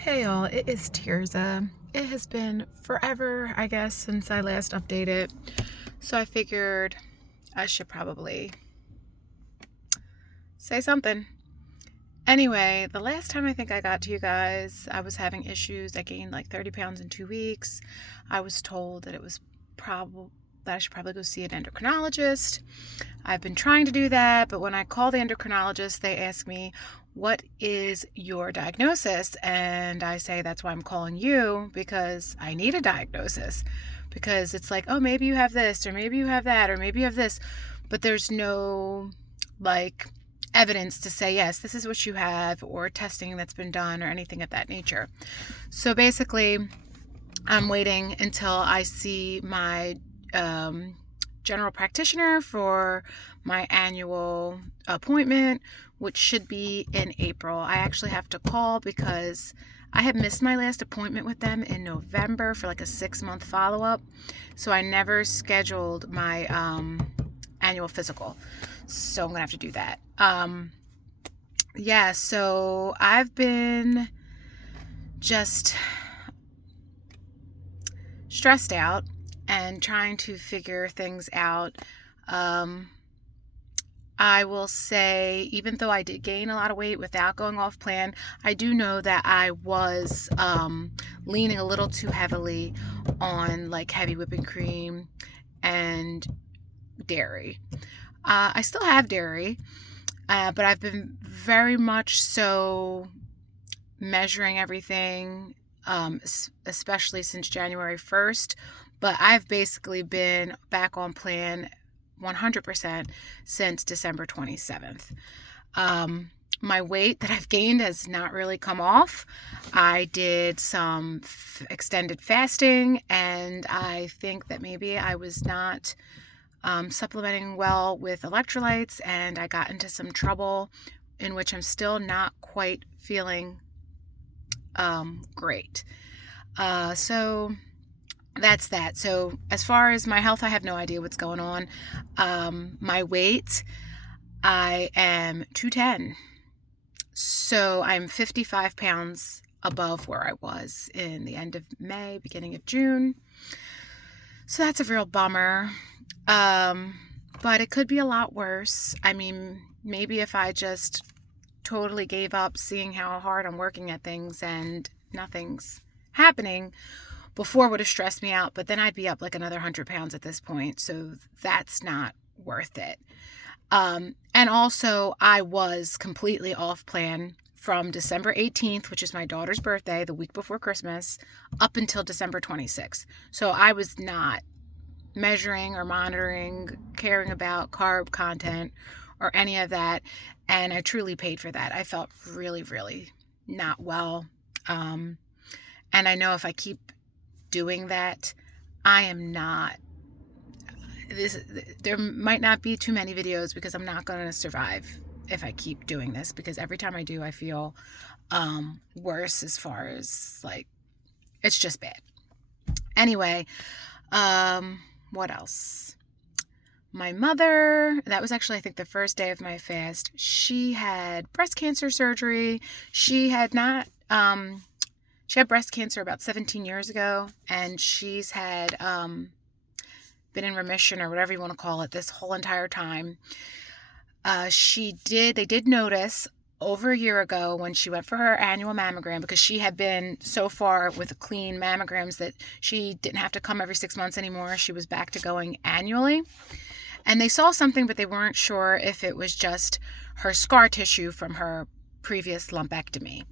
Hey y'all, it is Tirza. It has been forever, I guess, since I last updated. So I figured I should probably say something. Anyway, the last time I think I got to you guys, I was having issues. I gained like 30 pounds in 2 weeks. I was told that it was probably that I should probably go see an endocrinologist. I've been trying to do that, but when I call the endocrinologist, they ask me, "What is your diagnosis?" And I say, "That's why I'm calling you, because I need a diagnosis." Because it's like, "Oh, maybe you have this, or maybe you have that, or maybe you have this," but there's no like evidence to say, yes, this is what you have, or testing that's been done, or anything of that nature. So basically, I'm waiting until I see my general practitioner for my annual appointment, which should be in April. I actually have to call because I had missed my last appointment with them in November for like a 6-month follow-up. So I never scheduled my annual physical. So I'm gonna have to do that. Yeah, so I've been just stressed out and trying to figure things out. I will say, even though I did gain a lot of weight without going off plan, I do know that I was leaning a little too heavily on like heavy whipping cream and dairy. I still have dairy, but I've been very much so measuring everything, especially since January 1st. But I've basically been back on plan 100% since December 27th. My weight that I've gained has not really come off. I did some extended fasting, and I think that maybe I was not supplementing well with electrolytes, and I got into some trouble in which I'm still not quite feeling great. So that's that. So as far as my health, I have no idea what's going on. My weight, I am 210. So I'm 55 pounds above where I was in the end of May, beginning of June. So that's a real bummer. But it could be a lot worse. I mean, maybe if I just totally gave up seeing how hard I'm working at things and nothing's happening before, would have stressed me out, but then I'd be up like another 100 pounds at this point. So that's not worth it. And also I was completely off plan from December 18th, which is my daughter's birthday, the week before Christmas, up until December 26th. So I was not measuring or monitoring, caring about carb content or any of that. And I truly paid for that. I felt really, really not well. And I know if I keep doing that, I am not, there might not be too many videos because I'm not going to survive if I keep doing this, because every time I do, I feel worse, as far as like, it's just bad. Anyway, what else? My mother, that was actually, I think, the first day of my fast. She had breast cancer surgery. She had not, she had breast cancer about 17 years ago, and she's had been in remission, or whatever you want to call it, this whole entire time. They did notice over a year ago when she went for her annual mammogram, because she had been so far with clean mammograms that she didn't have to come every 6 months anymore. She was back to going annually. And they saw something, but they weren't sure if it was just her scar tissue from her previous lumpectomy.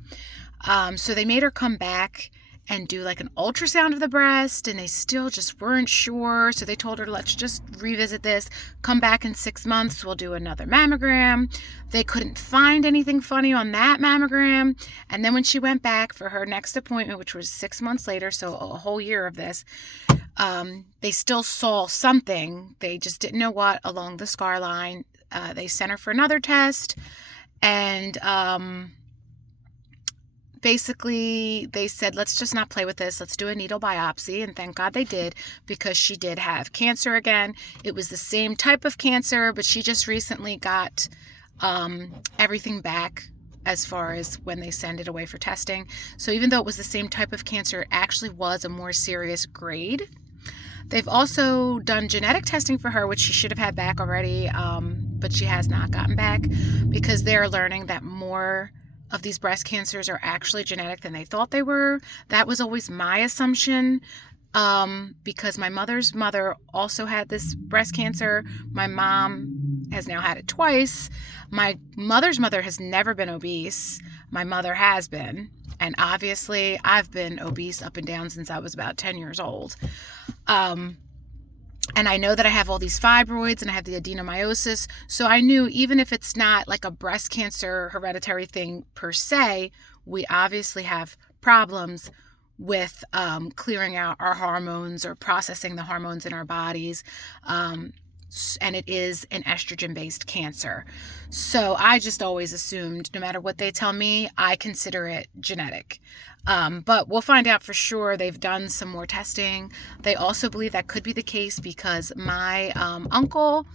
So they made her come back and do like an ultrasound of the breast, and they still just weren't sure. So they told her, let's just revisit this, come back in 6 months, we'll do another mammogram. They couldn't find anything funny on that mammogram. And then when she went back for her next appointment, which was 6 months later, so a whole year of this, they still saw something. They just didn't know what along the scar line. They sent her for another test, and basically they said, let's just not play with this. Let's do a needle biopsy. And thank God they did, because she did have cancer again. It was the same type of cancer, but she just recently got everything back as far as when they send it away for testing. So even though it was the same type of cancer, it actually was a more serious grade. They've also done genetic testing for her, which she should have had back already, but she has not gotten back, because they're learning that more of these breast cancers are actually genetic than they thought they were. That was always my assumption, because my mother's mother also had this breast cancer. My mom has now had it twice. My mother's mother has never been obese. My mother has been. And obviously, I've been obese up and down since I was about 10 years old. And I know that I have all these fibroids and I have the adenomyosis. So I knew even if it's not like a breast cancer hereditary thing per se, we obviously have problems with clearing out our hormones or processing the hormones in our bodies. And it is an estrogen-based cancer. So I just always assumed, no matter what they tell me, I consider it genetic. But we'll find out for sure. They've done some more testing. They also believe that could be the case because my uncle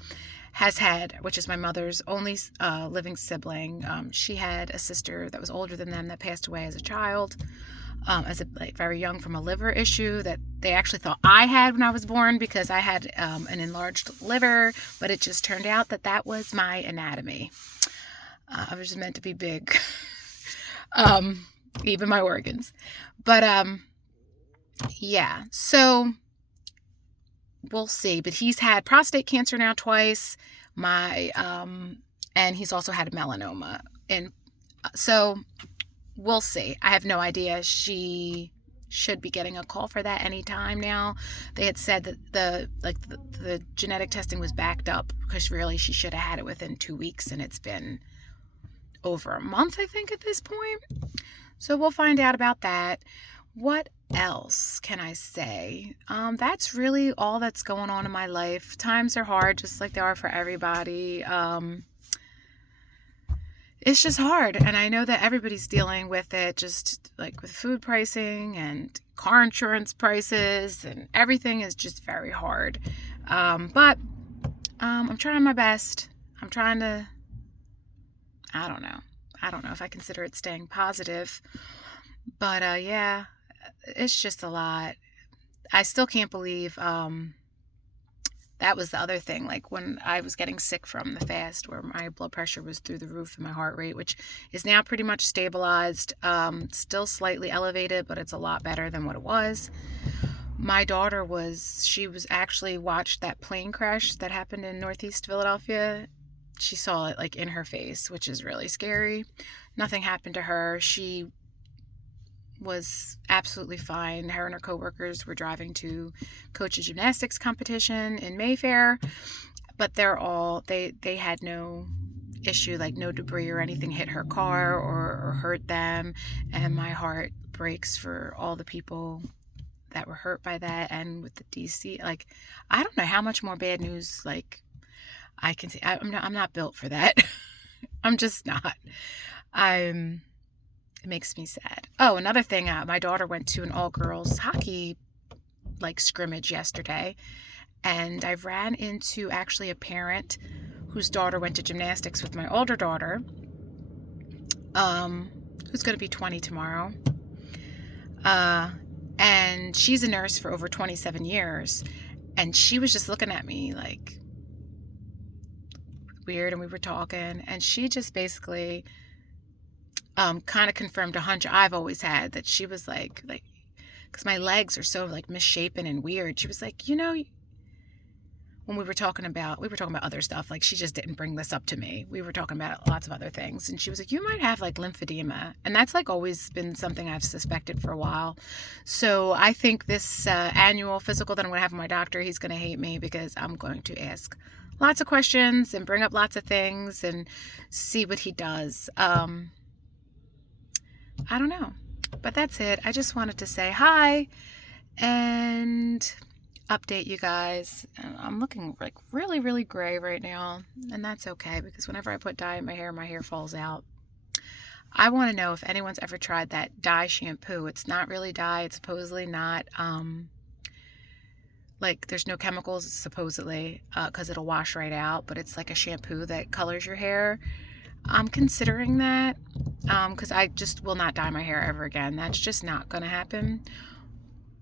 has had, which is my mother's only living sibling, she had a sister that was older than them that passed away as a child. Very young from a liver issue that they actually thought I had when I was born because I had an enlarged liver, but it just turned out that that was my anatomy. I was just meant to be big, even my organs. But yeah, so we'll see. But he's had prostate cancer now twice, and he's also had a melanoma, and so we'll see. I have no idea. She should be getting a call for that anytime now. They had said that the genetic testing was backed up because really she should have had it within 2 weeks, and it's been over a month, I think, at this point. So we'll find out about that. What else can I say? That's really all that's going on in my life. Times are hard, just like they are for everybody. It's just hard, and I know that everybody's dealing with it, just like with food pricing and car insurance prices, and everything is just very hard. But I'm trying my best. I'm trying to, I don't know if I consider it staying positive, but yeah, it's just a lot. I still can't believe that was the other thing, like when I was getting sick from the fast, where my blood pressure was through the roof and my heart rate, which is now pretty much stabilized, still slightly elevated, but it's a lot better than what it was. My daughter she was actually watched that plane crash that happened in Northeast Philadelphia. She saw it like in her face, which is really scary. Nothing happened to her. She was absolutely fine. Her and her coworkers were driving to coach a gymnastics competition in Mayfair, but they had no issue, like no debris or anything hit her car or hurt them. And my heart breaks for all the people that were hurt by that. And with the DC, like, I don't know how much more bad news, like, I can see. I'm not built for that. I'm just not. It makes me sad. Oh, another thing, my daughter went to an all-girls hockey scrimmage yesterday, and I ran into actually a parent whose daughter went to gymnastics with my older daughter, who's going to be 20 tomorrow, and she's a nurse for over 27 years, and she was just looking at me like weird, and we were talking, and she just basically kind of confirmed a hunch I've always had, that she was like, because my legs are so misshapen and weird. She was like, when we were talking about other stuff, like she just didn't bring this up to me. We were talking about lots of other things, and she was like, you might have lymphedema, and that's always been something I've suspected for a while. So I think this annual physical that I'm going to have with my doctor, he's going to hate me because I'm going to ask lots of questions and bring up lots of things and see what he does. I don't know, but that's it. I just wanted to say hi and update you guys. I'm looking really, really gray right now, and that's okay because whenever I put dye in my hair falls out. I want to know if anyone's ever tried that dye shampoo. It's not really dye. It's supposedly not, there's no chemicals supposedly, because it'll wash right out, but it's like a shampoo that colors your hair. I'm considering that because I just will not dye my hair ever again. That's just not going to happen.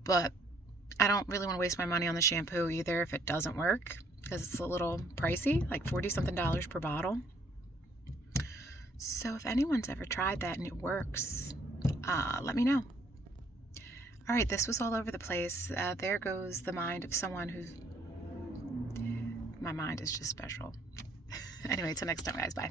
But I don't really want to waste my money on the shampoo either if it doesn't work, because it's a little pricey, like $40-something per bottle. So if anyone's ever tried that and it works, let me know. All right, this was all over the place. There goes the mind of someone who's... My mind is just special. Anyway, till next time, guys. Bye.